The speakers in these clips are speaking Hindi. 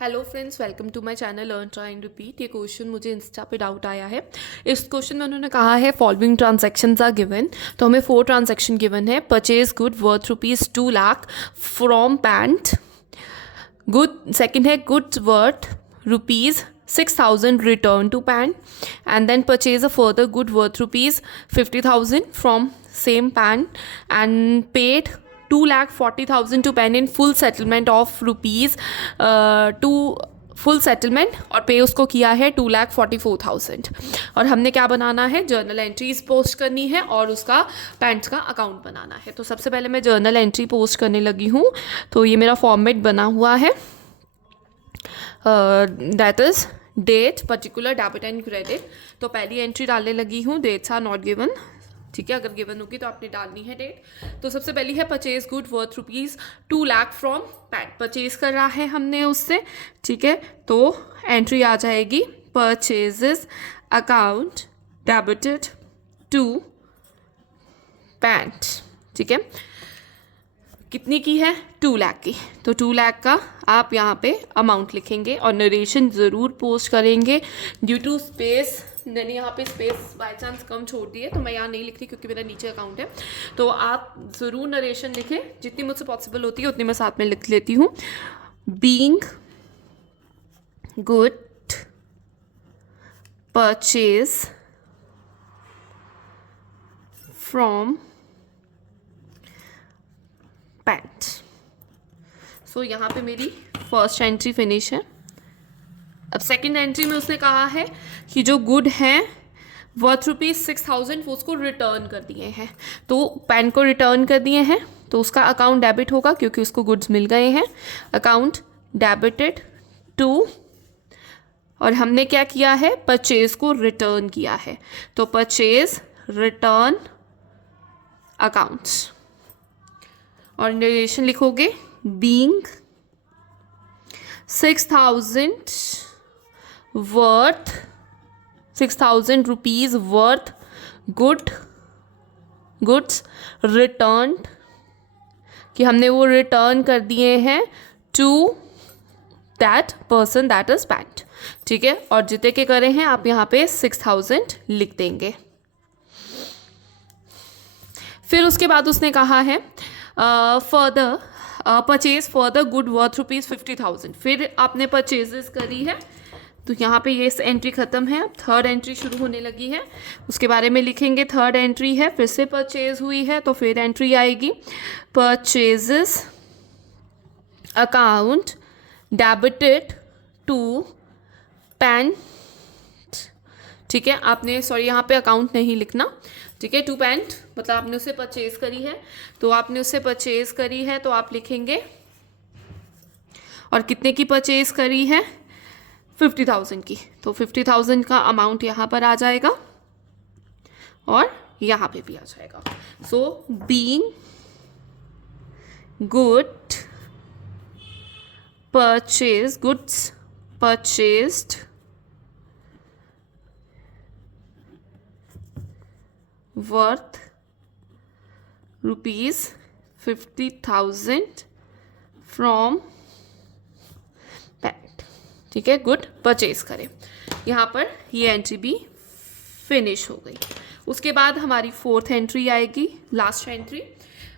Hello friends, welcome to my channel learn try and repeat. ये क्वेश्चन मुझे इंस्टा पे डाउट आया है। इस क्वेश्चन में उन्होंने कहा है फॉलोइंग ट्रांजैक्शंस आर गिवन। तो हमें 4 ट्रांजैक्शन गिवन है। Purchase good worth ₹2 lakh from Pant. Good second है good worth ₹6,000 return to Pant, and then purchase a further good worth ₹50,000 from same Pant and paid ₹2,40,000 to pen in full settlement of rupees to full settlement, और पे उसको किया है ₹2,44,000। और हमने क्या बनाना है, जर्नल एंट्रीज पोस्ट करनी है और उसका पैंट्स का अकाउंट बनाना है। तो सबसे पहले मैं जर्नल एंट्री पोस्ट करने लगी हूँ। तो ये मेरा फॉर्मेट बना हुआ है, that is date, particular, debit and credit. तो पहली एंट्री डालने लगी हूँ, डेट्स आर नॉट गिवन। ठीक है, अगर गिवन होगी तो आपने डालनी है डेट। तो सबसे पहली है purchase good worth ₹2 lakh from pant. Purchase कर रहा है हमने उससे। ठीक है, तो एंट्री आ जाएगी purchases account debited to Pant. ठीक है, कितनी की है, 2 लाख की। तो 2 लाख का आप यहाँ पे अमाउंट लिखेंगे और नरेशन ज़रूर पोस्ट करेंगे। ड्यू टू स्पेस, मैंने यहाँ पे स्पेस बाय चांस कम छोड़ दी है, तो मैं यहाँ नहीं लिख रही क्योंकि मेरा नीचे अकाउंट है। तो आप ज़रूर नरेशन लिखें, जितनी मुझसे पॉसिबल होती है उतनी मैं साथ में लिख लेती हूँ। Being good purchase from Pant. So यहाँ पे मेरी फर्स्ट एंट्री फिनिश है। अब सेकंड एंट्री में उसने कहा है कि जो गुड हैं वर्थ ₹6,000 वो उसको रिटर्न कर दिए हैं। तो पैन को रिटर्न कर दिए हैं तो उसका अकाउंट डेबिट होगा क्योंकि उसको गुड्स मिल गए हैं। अकाउंट डेबिटेड टू, और हमने क्या किया है, परचेज को रिटर्न किया है। तो परचेज रिटर्न अकाउंट्स, और नरेशन लिखोगे being 6,000 rupees worth goods return, कि हमने वो रिटर्न कर दिए हैं to that person that is Pant. ठीक है, और जितने के करे हैं आप यहाँ पे 6,000 लिख देंगे। फिर उसके बाद उसने कहा है further purchase further good worth ₹50,000। फिर आपने परचेजेस करी है, तो यहाँ पे ये एंट्री ख़त्म है। अब थर्ड एंट्री शुरू होने लगी है, उसके बारे में लिखेंगे। थर्ड एंट्री है, फिर से परचेज हुई है तो फिर एंट्री आएगी purchases account debited to Pant. ठीक है, आपने सॉरी यहाँ पे अकाउंट नहीं लिखना। ठीक है, टू पैंट मतलब आपने उसे परचेज करी है, तो आपने उसे परचेज करी है तो आप लिखेंगे, और कितने की परचेज करी है, 50,000 की। तो 50,000 का अमाउंट यहाँ पर आ जाएगा और यहाँ पे भी आ जाएगा। So being good purchase goods purchased worth ₹50,000 from pant. ठीक है, गुड परचेज करें। यहाँ पर ये एंट्री भी फिनिश हो गई। उसके बाद हमारी फोर्थ एंट्री आएगी, लास्ट एंट्री।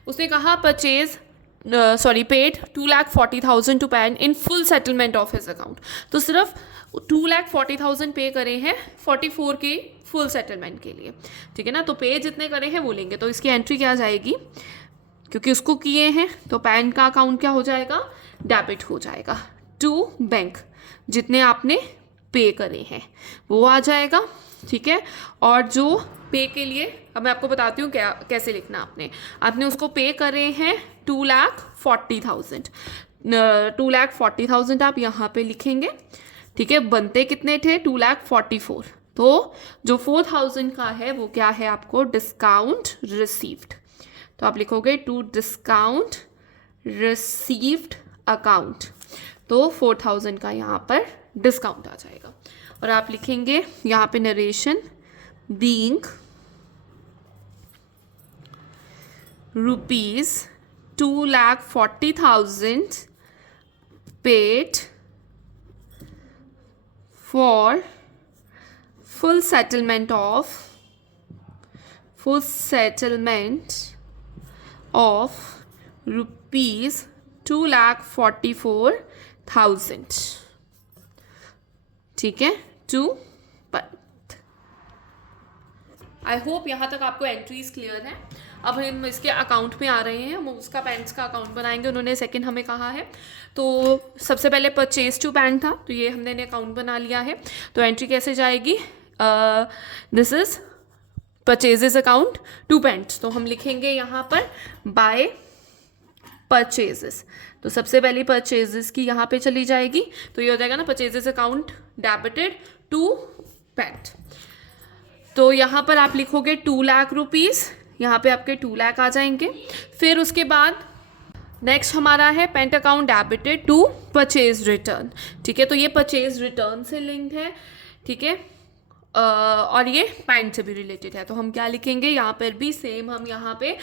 उसने कहा purchase paid ₹2,40,000 to Pan in full settlement of his account. तो सिर्फ ₹2,40,000 पे करे हैं 44 के फुल सेटलमेंट के लिए। ठीक है ना, तो पे जितने करे हैं वो लेंगे। तो इसकी एंट्री क्या जाएगी, क्योंकि उसको किए हैं तो पैन का अकाउंट क्या हो जाएगा, डेबिट हो जाएगा टू बैंक। जितने आपने पे करे हैं वो आ जाएगा। ठीक है, और जो पे के लिए, अब मैं आपको बताती हूँ क्या कैसे लिखना। आपने उसको पे करे हैं 2,40,000। 2,40,000 आप यहाँ पे लिखेंगे। ठीक है, बनते कितने थे, 2,44,000। तो जो 4,000 का है वो क्या है, आपको डिस्काउंट रिसीव्ड। तो आप लिखोगे टू डिस्काउंट रिसीव्ड अकाउंट। तो 4,000 का यहाँ पर डिस्काउंट आ जाएगा। और आप लिखेंगे यहाँ पे narration being ₹2,40,000 paid for full settlement of rupees 2,44,000. ठीक है, टू पंथ. आई होप यहाँ तक आपको एंट्रीज क्लियर है. अब हम इसके अकाउंट में आ रहे हैं, हम उसका पैंट्स का अकाउंट बनाएंगे. उन्होंने सेकंड हमें कहा है, तो सबसे पहले परचेज टू पैंट था, तो ये हमने अकाउंट बना लिया है. तो एंट्री कैसे जाएगी? This is purchases account to Pants. तो हम लिखेंगे यहाँ पर बाय परचेजेस. तो सबसे पहली परचेजेस की यहाँ पे चली जाएगी, तो ये हो जाएगा ना purchases account debited to Pant. तो यहाँ पर आप लिखोगे 2 लाख रुपीज़, यहाँ पे आपके 2 लाख आ जाएंगे. फिर उसके बाद नेक्स्ट हमारा है Pant account debited to purchase return. ठीक है, तो ये परचेज रिटर्न से लिंक्ड है. ठीक है, और ये पैंट से भी रिलेटेड है. तो हम क्या लिखेंगे यहाँ पर भी सेम, हम यहाँ पे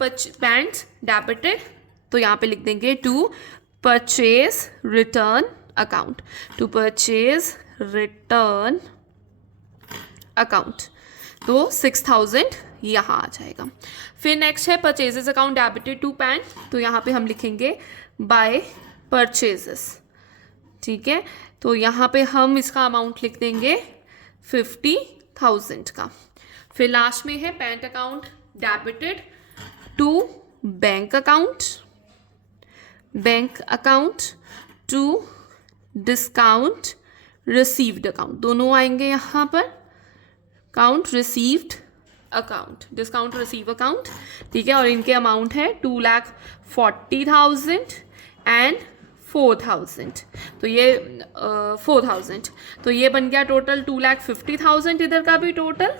पैंट डेबिटेड, तो यहाँ पे लिख देंगे to purchase return account, to purchase return account. तो 6,000 यहाँ आ जाएगा. फिर नेक्स्ट है purchases account debited to Pant, तो यहाँ पे हम लिखेंगे बाय परचेजेस. ठीक है, तो यहाँ पे हम इसका अमाउंट लिख देंगे 50,000 का. फिर लास्ट में है payment account debited to bank account, bank account to discount received account. दोनों आएंगे यहाँ पर, account received account, discount receive account. ठीक है, और इनके अमाउंट है 2,40,000 एंड 4,000. तो ये 4,000, तो ये बन गया टोटल 2,50,000. इधर का भी टोटल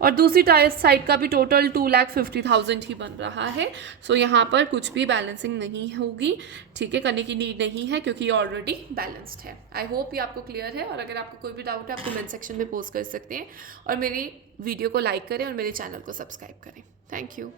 और दूसरी साइड का भी टोटल 2,50,000 ही बन रहा है. सो यहाँ पर कुछ भी बैलेंसिंग नहीं होगी. ठीक है, करने की नीड नहीं है क्योंकि ये ऑलरेडी बैलेंस्ड है. आई होप ये आपको क्लियर है, और अगर आपको कोई भी डाउट है आप कमेंट सेक्शन में पोस्ट कर सकते हैं, और मेरी वीडियो को लाइक करें और मेरे चैनल को सब्सक्राइब करें. Thank you.